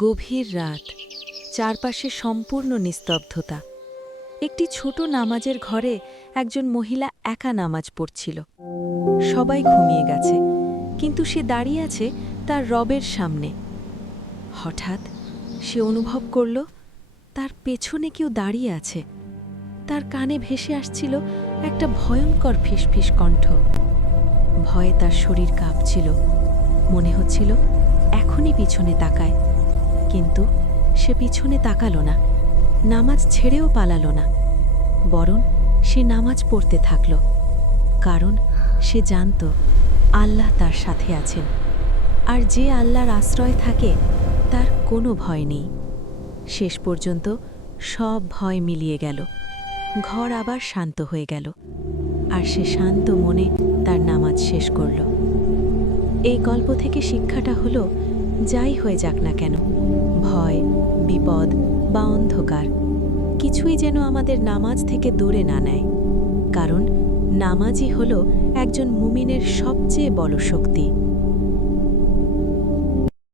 গভীর রাত, চারপাশে সম্পূর্ণ নিস্তব্ধতা। একটি ছোট নামাজের ঘরে একজন মহিলা একা নামাজ পড়ছিল। সবাই ঘুমিয়ে গেছে, কিন্তু সে দাঁড়িয়ে আছে তার রবের সামনে। হঠাৎ সে অনুভব করল তার পেছনে কেউ দাঁড়িয়ে আছে। তার কানে ভেসে আসছিল একটা ভয়ঙ্কর ফিসফিস কণ্ঠ। ভয়ে তার শরীর কাঁপছিল, মনে হচ্ছিল এখনই পিছনে তাকায়। কিন্তু সে পিছনে তাকালো না, নামাজ ছেড়েও পালালো না, বরং সে নামাজ পড়তে থাকল। কারণ সে জানত আল্লাহ তার সাথে আছেন, আর যে আল্লাহর আশ্রয় থাকে তার কোনো ভয় নেই। শেষ পর্যন্ত সব ভয় মিলিয়ে গেল, ঘর আবার শান্ত হয়ে গেল, আর সে শান্ত মনে তার নামাজ শেষ করল। এই গল্প থেকে শিক্ষাটা হলো, যাই হয়ে যাক না কেন, ভয়, বিপদ বা অন্ধকার কিছুই যেন আমাদের নামাজ থেকে দূরে না নেয়। কারণ নামাজই হলো একজন মুমিনের সবচেয়ে বড় শক্তি।